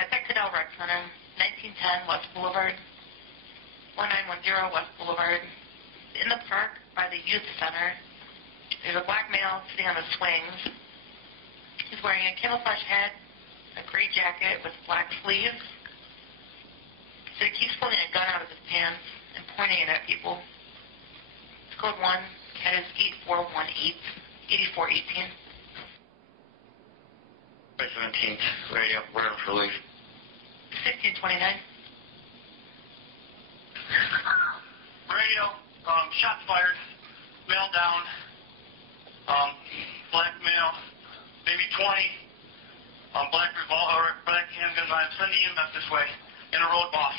Detected L. Rex Center, 1910 West Boulevard, 1910 West Boulevard. In the park by the youth center, there's a black male sitting on the swings. He's wearing a camouflage hat, a gray jacket with black sleeves. So he keeps pulling a gun out of his pants and pointing it at people. It's code 1, cat is 8418, 8418. 17th, radio, we're in for relief. 1629. Radio, shots fired, male down, black male, maybe 20, black revolver, black handgun knife, send EMF this way, in a road boss.